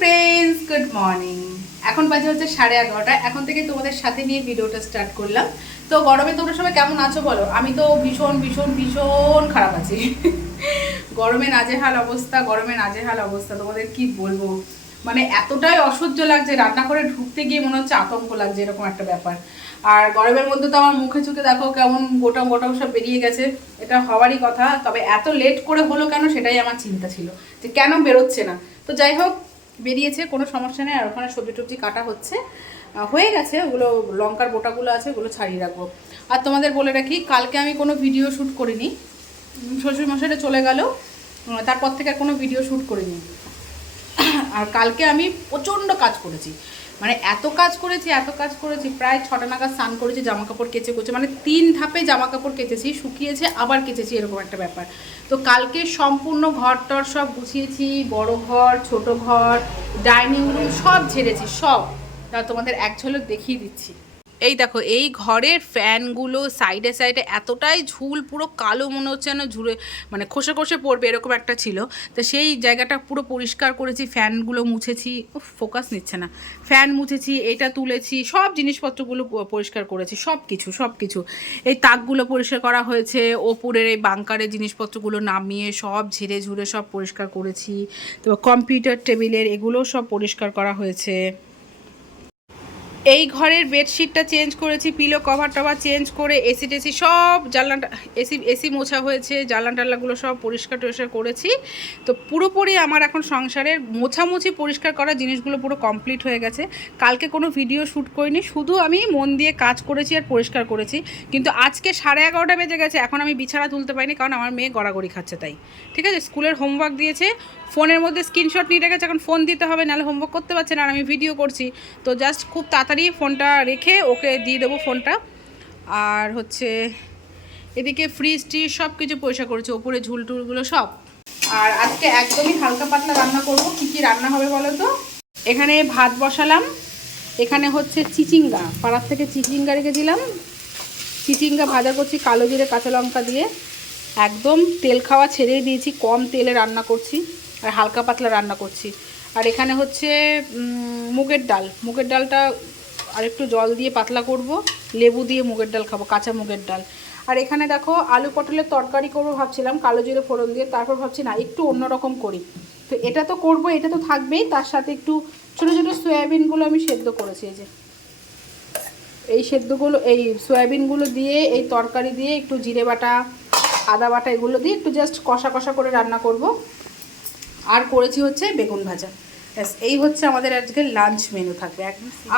Friends good morning এখন বাজে হচ্ছে সাড়ে এগারোটা। এখন থেকে তোমাদের সাথে নিয়ে ভিডিওটা স্টার্ট করলাম। তো গরমে তোমরা সবাই কেমন আছো বলো? আমি তো ভীষণ ভীষণ ভীষণ খারাপ আছি। গরমে নাজেহাল অবস্থা, গরমে নাজেহাল অবস্থা। তোমাদের কি বলব? মানে এতটাই অসহ্য লাগছে, রান্না করে ঢুকতে গিয়ে মনে হচ্ছে আতঙ্ক লাগছে, এরকম একটা ব্যাপার। আর গরমের মধ্যে তো আমার মুখে চুখে দেখো কেমন গোটা গোটা সব বেরিয়ে গেছে। এটা হওয়ারই কথা, তবে এত লেট করে হলো কেন সেটাই আমার চিন্তা ছিল যে কেন বেরোচ্ছে না। তো যাই হোক বেরিয়েছে, কোনো সমস্যা নেই, আর ওখানে সবজি টবজি কাটা হচ্ছে। হয়ে গেছে, ওগুলো লঙ্কার বোটাগুলো আছে, ওগুলো ছাড়িয়ে রাখব। আর তোমাদের বলে রাখি, কালকে আমি কোনো ভিডিও শ্যুট করিনি। শ্বশুর শ্বশুরমশাইটা চলে গেল তারপর থেকে আর কোনো ভিডিও শ্যুট করিনি। আর কালকে আমি প্রচণ্ড কাজ করেছি। মানে এত কাজ করেছি, এত কাজ করেছি, প্রায় ছটা নাগাদ স্নান করেছি জামা কাপড় কেচে করছে মানে তিন ধাপে জামা কাপড় কেচেছি, শুকিয়েছে, আবার কেচেছি এরকম একটা ব্যাপার। তো কালকে সম্পূর্ণ ঘর টর সব গুছিয়েছি, বড় ঘর, ছোট ঘর, ডাইনিং রুম সব ঝেড়েছি, সব। তা তোমাদের এক ঝলক দেখিয়ে দিচ্ছি। এই দেখো, এই ঘরের ফ্যানগুলো সাইডে সাইডে এতটাই ঝুল, পুরো কালো মনে হচ্ছে যেন ঝুলে মানে খসে খসে পড়বে এরকম একটা ছিল। তো সেই জায়গাটা পুরো পরিষ্কার করেছি, ফ্যানগুলো মুছেছি। ফোকাস নিচ্ছে না। ফ্যান মুছেছি, এটা তুলেছি, সব জিনিসপত্রগুলো পরিষ্কার করেছি সব কিছু সব কিছু এই তাকগুলো পরিষ্কার করা হয়েছে, ওপরের এই বাংকারের জিনিসপত্রগুলো নামিয়ে সব ঝেড়ে ঝুড়ে সব পরিষ্কার করেছি। তো কম্পিউটার টেবিলের এগুলো সব পরিষ্কার করা হয়েছে। এই ঘরের বেডশিটটা চেঞ্জ করেছি পিলো কভার টভার চেঞ্জ করে এসি টেসি সব জানলাটা এসি এসি মোছা হয়েছে জানলা টাল্লাগুলো সব পরিষ্কার টরিষ্কার করেছি। তো পুরোপুরি আমার এখন সংসারের মোছামুছি পরিষ্কার করা জিনিসগুলো পুরো কমপ্লিট হয়ে গেছে। কালকে কোনো ভিডিও শ্যুট করিনি, শুধু আমি মন দিয়ে কাজ করেছি আর পরিষ্কার করেছি। কিন্তু আজকে সাড়ে এগারোটা বেজে গেছে, এখন আমি বিছানা তুলতে পারিনি, কারণ আমার মেয়ে গড়াগড়ি খাচ্ছে তাই। ঠিক আছে? স্কুলের হোমওয়ার্ক দিয়েছে ফোনের মধ্যে স্ক্রিনশট নিয়ে রেখেছে, এখন ফোন দিতে হবে, নাহলে হোমওয়ার্ক করতে পারছে না, আর আমি ভিডিও করছি। তো জাস্ট খুব তাড়াতাড়ি ফোনটা রেখে ওকে দিয়ে দেবো ফোনটা। আর হচ্ছে এদিকে ফ্রিজ ট্রিজ সব কিছু পয়সা করেছে, ওপরে ঝুল টুলগুলো সব। আর আজকে একদমই হালকা পাতলা রান্না করব, কি কি রান্না হবে বলো তো? এখানে ভাত বসালাম, এখানে হচ্ছে চিচিঙ্গা, পাড়ার থেকে চিচিঙ্গা রেখেছিলাম। চিচিঙ্গা ভাজা করছি কালো জিরে, কাঁচা লঙ্কা দিয়ে। একদম তেল খাওয়া ছেড়েই দিয়েছি, কম তেলে রান্না করছি। আর হালকা পাতলা রান্না করছি। আর এখানে হচ্ছে মুগের ডাল। মুগের ডালটা আর একটু জল দিয়ে পাতলা করব, লেবু দিয়ে মুগের ডাল খাব, কাঁচা মুগের ডাল। আর এখানে দেখো, আলু পটলের তরকারি করব ভাবছিলাম, কালো জিরে ফোড়ন দিয়ে, তারপর ভাবছি না, একটু অন্যরকম করি। তো এটা তো করব, এটা তো থাকবেই, তার সাথে একটু ছোটো ছোটো সয়াবিনগুলো আমি সেদ্ধ করেছি, এই যে। এই সেদ্ধগুলো, এই সয়াবিনগুলো দিয়ে, এই তরকারি দিয়ে, একটু জিরে বাটা, আদা বাটা, এগুলো দিয়ে একটু জাস্ট কষা কষা করে রান্না করব। আর করেছি হচ্ছে বেগুন ভাজা। ব্যাস, এই হচ্ছে আমাদের আজকে লাঞ্চ মেনু থাকবে।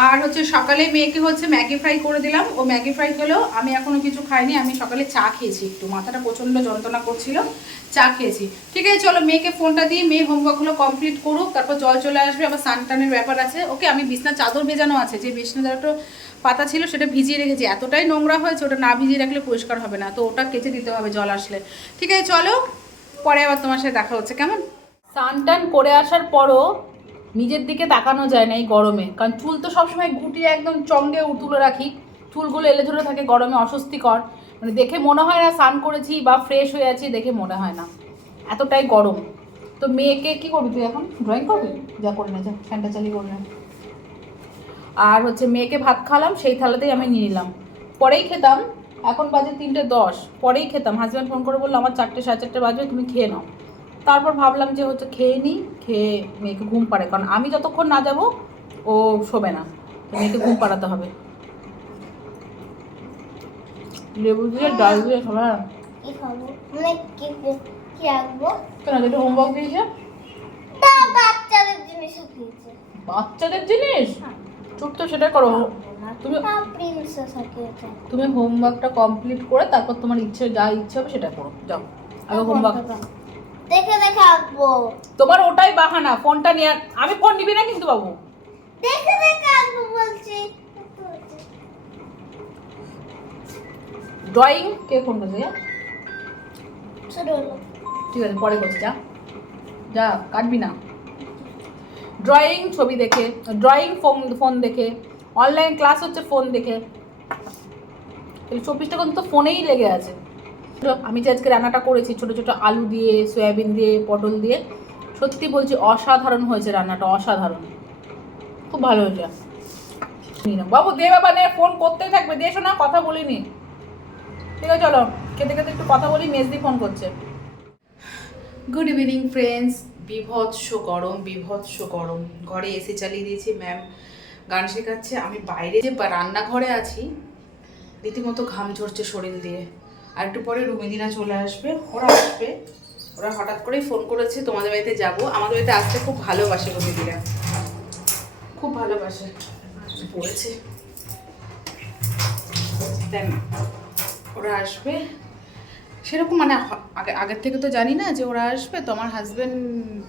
আর হচ্ছে সকালে মেয়েকে হচ্ছে ম্যাগি ফ্রাই করে দিলাম। ও ম্যাগি ফ্রাই খেলেও আমি এখনও কিছু খাইনি। আমি সকালে চা খেয়েছি একটু। মাথাটা প্রচণ্ড যন্ত্রণা করছিল। চা খেয়েছি। ঠিক আছে, চলো মেয়েকে ফোনটা দিয়ে মেয়ে হোমওয়ার্কগুলো কমপ্লিট করুক, তারপর জল চলে আসবে। আবার সানটানের ব্যাপার আছে। ওকে, আমি বিছনা চাদর ভেজানো আছে। যে বিছনা চাদরটা পাতা ছিল, সেটা ভিজিয়ে রেখেছি। এতটাই নোংরা হয়েছে, ওটা না ভিজিয়ে রাখলে পরিষ্কার হবে না। তো ওটা কেচে দিতে হবে জল আসলে। ঠিক আছে, চলো পরে আবার তোমার সাথে দেখা হচ্ছে। কেমন? স্নান টান করে আসার পরও নিজের দিকে তাকানো যায় না এই গরমে। কারণ চুল তো সবসময় গুটিয়ে একদম চঙ্গে তুলে রাখি। চুলগুলো এলে ধরে থাকে গরমে অস্বস্তিকর। মানে দেখে মনে হয় না স্নান করেছি বা ফ্রেশ হয়ে আছি, দেখে মনে হয় না। এতটাই গরম। তো মেয়েকে কি করবি তুই এখন? ড্রয়িং করবি? যা করে না, যা, ফ্যানটা চালিয়ে করে না। আর হচ্ছে মেয়েকে ভাত খাওয়ালাম, সেই থালাতেই আমি নিয়ে নিলাম। পরেই খেতাম, এখন বাজে তিনটে দশ। পরেই খেতাম। হাজব্যান্ড ফোন করে বলল, আমার চারটে, সাড়ে চারটে বাজবে, তুমি খেয়ে নাও। তারপর ভাবলাম যে হচ্ছে খেয়ে নিই খেয়ে মেয়েকে ঘুম পাড়ে কারণ আমি যতক্ষণ না যাব ও শোবে না। মেয়েকে ঘুম পাড়াতে হবে। লেবু দিয়ে ডাল দিয়ে খাবা? কি খাব? মানে কি কি আঁকবো কেন যেটা হোমওয়ার্ক দিয়েছে? তা বাচ্চাদের জিনিস বাচ্চাদের জিনিস? চুপ তো সেটা করো। তুমি তুমি হোমওয়ার্কটা কমপ্লিট করে তারপর তোমার ইচ্ছে যা ইচ্ছে হবে সেটা করো। যাও আগে হোমওয়ার্ক দেখে দেখে আঁকবো। তোমার ওটাই বাহানা ফোনটা নিয়ে আমি ফোন নিবি না কিন্তু বাবু? দেখে দেখে আঁকবো বলছি। ড্রয়িং কে ফোন করছে ঠিক আছে পরে করছি যা। যা কাটবি না। ড্রয়িং ছবি দেখে ড্রয়িং ফোন ফোন দেখে অনলাইন ক্লাস হচ্ছে ফোন দেখে। চব্বিশটা ঘণ্টা তো ফোনেই লেগে আছে। আমি যে আজকে রান্নাটা করেছি, ছোটো ছোটো আলু দিয়ে, সয়াবিন দিয়ে, পটল দিয়ে, সত্যি বলছি অসাধারণ হয়েছে রান্নাটা, অসাধারণ। খুব ভালো হয়েছে। বাবু, দে বাবা, নে ফোন করতেই থাকবে দিয়ে শোনা, কথা বলিনি। ঠিক আছে, চলো, খেতে খেতে একটু কথা বলি, মেজদি ফোন করছে। গুড ইভিনিং ফ্রেন্ডস বিভৎস গরম বিভৎস গরম। ঘরে এসি চালিয়ে দিয়েছি ম্যাম গান শেখাচ্ছে। আমি বাইরে যে রান্নাঘরে আছি, রীতিমতো ঘাম ঝরছে শরীর দিয়ে। আর একটু পরে রুমিদিনা চলে আসবে। ওরা আসবে। ওরা হঠাৎ করেই ফোন করেছে, তোমাদের বাড়িতে যাব। আমাদের বাড়িতে আসতে খুব ভালোবাসে রুমিদিনা খুব ভালোবাসে। পড়েছে দেন ওরা আসবে। সেরকম মানে আগে, আগের থেকে তো জানি না যে ওরা আসবে। তো আমার হাজব্যান্ড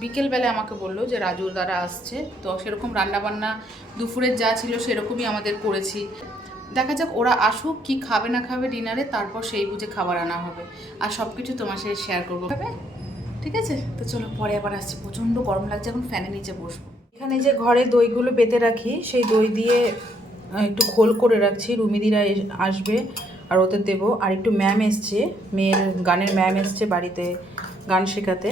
বিকেলবেলায় আমাকে বলল যে, রাজুর দ্বারা আসছে। তো সেরকম রান্নাবান্না দুপুরের যা ছিল সেরকমই আমাদের করেছি। দেখা যাক ওরা আসুক, কি খাবে না খাবে ডিনারে, তারপর সেই বুঝে খাবার আনা হবে। আর সব কিছু তোমার সাথে শেয়ার করব ঠিক আছে? তো চলো, পরে আবার আসছি। প্রচণ্ড গরম লাগছে, এখন ফ্যানের নিচে বসবো। এখানে যে ঘরে দইগুলো পেতে রাখি, সেই দই দিয়ে একটু ঘোল করে রাখছি। রুমিদিরা আসবে, আর ওদের দেবো। আর একটু ম্যাম এসছে, মেয়ের, গানের ম্যাম এসছে বাড়িতে গান শেখাতে।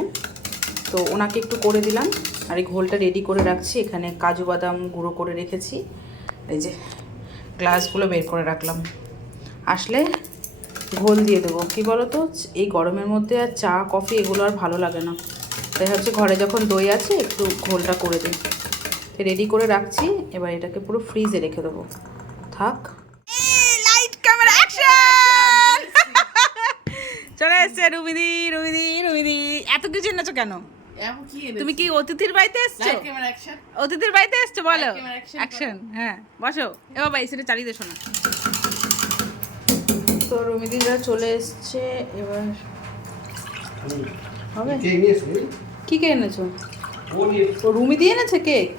তো ওনাকে একটু করে দিলাম। আর এই ঘোলটা রেডি করে রাখছি। এখানে কাজু বাদাম গুঁড়ো করে রেখেছি। এই যে গ্লাসগুলো বের করে রাখলাম। আসলে ঘোল দিয়ে দেবো। কী বলো তো এই গরমের মধ্যে আর চা কফি এগুলো আর ভালো লাগে না। তাই হচ্ছে ঘরে যখন দই আছে একটু ঘোলটা করে দিই। রেডি করে রাখছি এবার এটাকে পুরো ফ্রিজে রেখে দেবো। থাক। চলে এসছে রুমিদি রুমিদি রুমিদি এত কিছু এনেছো কেন? তুমি কি অতিথির বাড়িতে এসছো? অতিথির বাড়িতে এসছো বলো। অ্যাকশন হ্যাঁ বসো। এ বাবা এসে চালিয়ে দে শোনা। তো রুমিদিরা চলে এসছে এবার হবে? কি কে এনেছো? তো রুমি দিয়ে এনেছে কেক?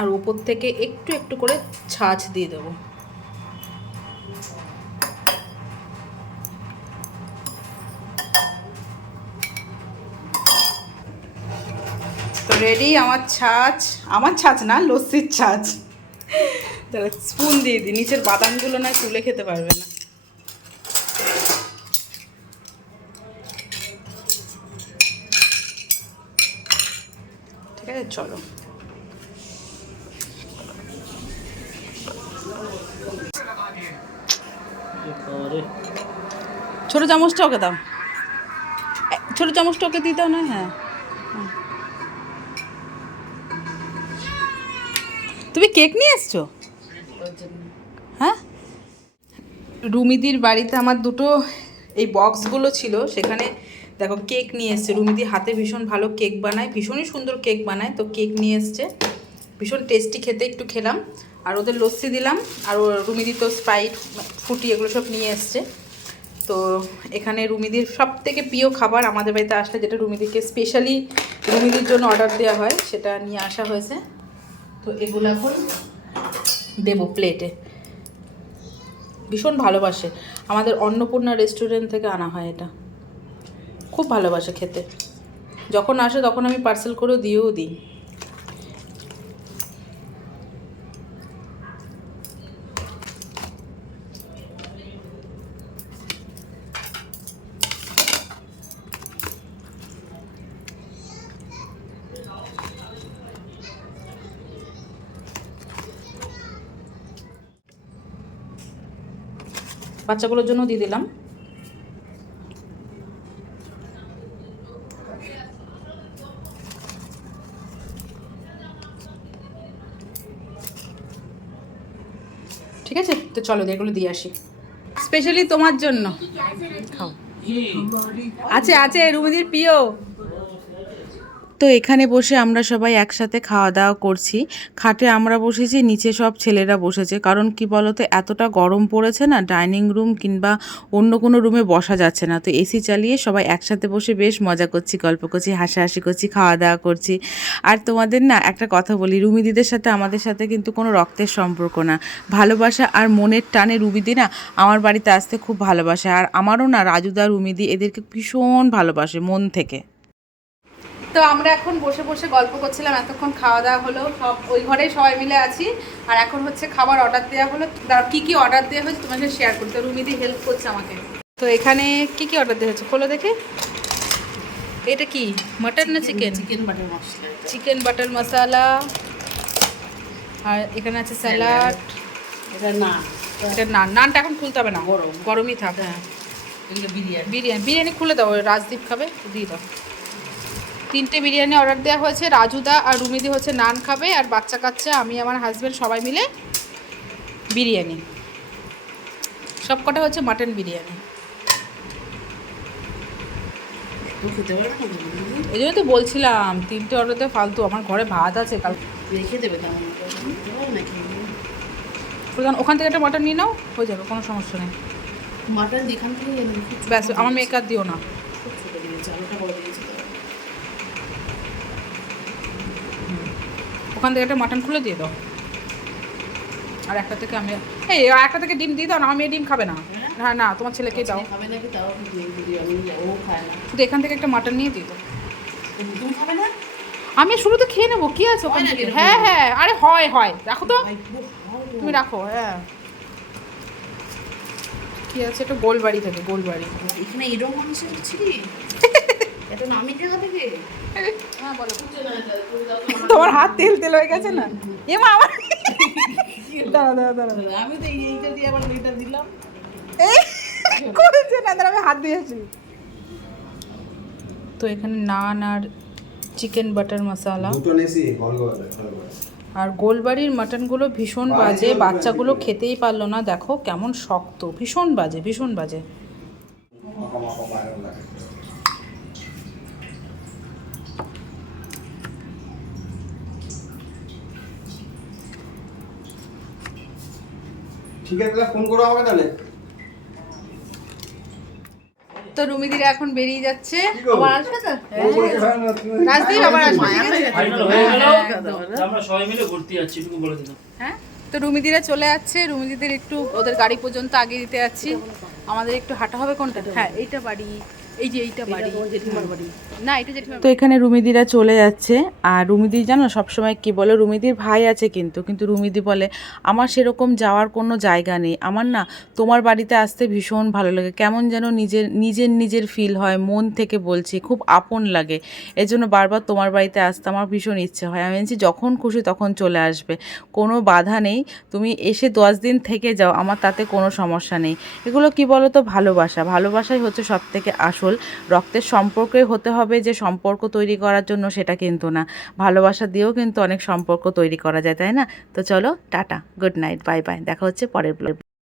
আর উপর থেকে একটু একটু করে ছাঁচ দিয়ে দেবো। তো রেডি আমার ছাঁচ? আমার ছাঁচ না, লস্যির ছাঁচ। তাহলে স্পুন দিয়ে দিই। নিচের বাদামগুলো না তুলে খেতে পারবে না। ঠিক আছে, চলো। ছোট চামচটা ওকে দাও। ছোট চামচটা ওকে দাও না? হ্যাঁ। তুমি কেক নিয়ে এসছো? হ্যাঁ? রুমিদির বাড়িতে আমার দুটো এই বক্সগুলো ছিল, সেখানে দেখো কেক নিয়ে এসছে। রুমিদি হাতে ভীষণ ভালো কেক বানায়, ভীষণই সুন্দর কেক বানায়, তো কেক নিয়ে এসছে। ভীষণ টেস্টি খেতে একটু খেলাম। আর ওদের লস্যি দিলাম, আর ও রুমিদি তো স্প্রাইট ফুটি এগুলো সব নিয়ে এসছে। তো এখানে রুমিদির সব থেকে প্রিয় খাবার আমাদের বাড়িতে আসলে যেটা রুমিদিকে স্পেশালি রুমিদির জন্য অর্ডার দেওয়া হয়, সেটা নিয়ে আসা হয়েছে। তো এগুলো এখন দেবো প্লেটে ভীষণ ভালোবাসে। আমাদের অন্নপূর্ণা রেস্টুরেন্ট থেকে আনা হয় এটা। খুব ভালোবাসে খেতে। যখন আসে তখন আমি পার্সেল করেও দিয়েও দিই। বাচ্চাগুলোর জন্য দিয়ে দিলাম। ঠিক আছে? তো চলো এগুলো দিয়ে আসি। স্পেশালি তোমার জন্য। খাও। আছে আছে রুমিদির প্রিয়। তো এখানে বসে আমরা সবাই একসাথে খাওয়া দাওয়া করছি। খাটে আমরা বসেছি, নিচে সব ছেলেরা বসেছে। কারণ কি বলতো, এতটা গরম পড়েছে না, ডাইনিং রুম কিংবা অন্য কোনো রুমে বসা যাচ্ছে না। তো এসি চালিয়ে সবাই একসাথে বসে বেশ মজা করছি, গল্প করছি, হাসাহাসি করছি খাওয়া দাওয়া করছি। আর তোমাদের না একটা কথা বলি রুমিদিদের সাথে আমাদের সাথে কিন্তু কোনো রক্তের সম্পর্ক না। ভালোবাসা আর মনের টানে রুমিদি না আমার বাড়িতে আসতে খুব ভালোবাসে। আর আমারও না রাজুদা রুমিদি এদেরকে ভীষণ ভালোবাসে মন থেকে। তো আমরা এখন বসে বসে গল্প করছিলাম এতক্ষণ খাওয়া দাওয়া হলো সব ওই ঘরেই সবাই মিলে আছি। আর এখন হচ্ছে খাবার অর্ডার দেওয়া হলো। তার কী কী অর্ডার দেওয়া হয়েছে তোমাকে শেয়ার করতে রুমিদি হেল্প করছে আমাকে। তো এখানে কি কি অর্ডার দেওয়া হয়েছে খোলো দেখে। এটা কি? মাটন না chicken chicken butter masala. Chicken butter masala আর এখানে আছে স্যালাড এটা না এটা নান। নানটা এখন খুলতে হবে না? গরম। গরমই থাক। হ্যাঁ। বিরিয়ানি। বিরিয়ানি। বিরিয়ানি খুলে দাও রাজদীপ খাবে দিয়ে দাও। তিনটে বিরিয়ানি অর্ডার দেওয়া হয়েছে। রাজুদা আর রুমিদি হচ্ছে নান খাবে আর বাচ্চা কাচ্চা আমি আমার হাজব্যান্ড সবাই মিলে বিরিয়ানি। সব কটা হচ্ছে মাটন বিরিয়ানি? এই জন্য তো বলছিলাম তিনটে অর্ডার দিয়ে ফালতু আমার ঘরে ভাত আছে কাল রেখে দেবে প্রধান ওখান থেকে একটা মাটন নিয়ে নাও হয়ে যাবে কোনো সমস্যা নেই। মাটন যেখান থেকে ব্যাস আমার আর দিও না খুব ছোট দিয়েছে আলোটা বড় দিয়েছে তো। ওখান থেকে একটা মাটন খুলে দিয়ে দাও। আর একটা থেকে আমি এই একটা থেকে ডিম দিয়ে দাও না মেয়ে ডিম খাবে না। হ্যাঁ না তোমার ছেলেকেই দাও। খাবে নাকি? তাও ঠিক যদি আমি ও খায় না। শুধু এখান থেকে একটা মাটন নিয়ে দিয়ে দাও। তুমি- তুমি খাবে না? আমি শুরুতে খেয়ে নেব কি আছে ওখান হ্যাঁ হ্যাঁ আরে হয় হয়। রাখো তো। তুমি রাখো হ্যাঁ। কি আছে? এটা গোলবাড়ি থেকে গোলবাড়ি। এখানে এরকম মানুষের ছিলি এটা নামি জায়গা হ্যাঁ তোমার হাত তেল তেল হয়ে গেছে না? এ মা আমার দাঁড়া দাঁড়া দাঁড়া। আমি তো এইটা দিয়ে আবার এটা দিলাম। এই করেছে না দাঁড়া আমি হাত দিয়েছি তো এখানে নান আর চিকেন বাটার মশলা। আর গোলবাড়ির মাটনগুলো ভীষণ বাজে বাচ্চাগুলো খেতেই পারল না দেখো কেমন শক্ত ভীষণ বাজে ভীষণ বাজে মাখা মাখা বাইরে লাগে ঠিক আছে তাহলে ফোন করো আমাকে তাহলে? তো রুমিদিরা এখন বেরিয়ে যাচ্ছে। আবার আসবে তো? হ্যাঁ, রাজদীপ আবার আসবে। আমরা সবাই মিলে ঘুরতে যাচ্ছি বলে দিলাম। হ্যাঁ? তো রুমিদিরা চলে যাচ্ছে রুমিদিদের একটু ওদের গাড়ি পর্যন্ত আগে দিতে যাচ্ছি। আমাদের একটু হাঁটা হবে কোনটা? হ্যাঁ এইটা বাড়ি। এই যে এইটা বাড়ি। জেঠিমার বাড়ি। না এটা জেঠিমার তো এখানে রুমিদিরা চলে যাচ্ছে। আর রুমিদি জানো সবসময় কি বলে রুমিদির ভাই আছে কিন্তু কিন্তু রুমিদি বলে আমার সেরকম যাওয়ার কোনো জায়গা নেই। আমার না তোমার বাড়িতে আসতে ভীষণ ভালো লাগে। কেমন যেন নিজের নিজের নিজের ফিল হয় মন থেকে বলছি খুব আপন লাগে। এজন্য বারবার তোমার বাড়িতে আসতে আমার ভীষণ ইচ্ছে হয়। আমি বলছি যখন খুশি তখন চলে আসবে। কোনো বাধা নেই। তুমি এসে দশ দিন থেকে যাও। আমার তাতে কোনো সমস্যা নেই। এগুলো কি বলো তো ভালোবাসা। ভালোবাসাই হচ্ছে সব থেকে আসল রক্তের সম্পর্কে হতে হবে যে সম্পর্ক তৈরি করার জন্য সেটা কিন্তু না। ভালোবাসা দিয়েও কিন্তু অনেক সম্পর্ক তৈরি করা যায়, তাই না? তো চলো, tata good night bye bye দেখা হচ্ছে পরের ব্লগ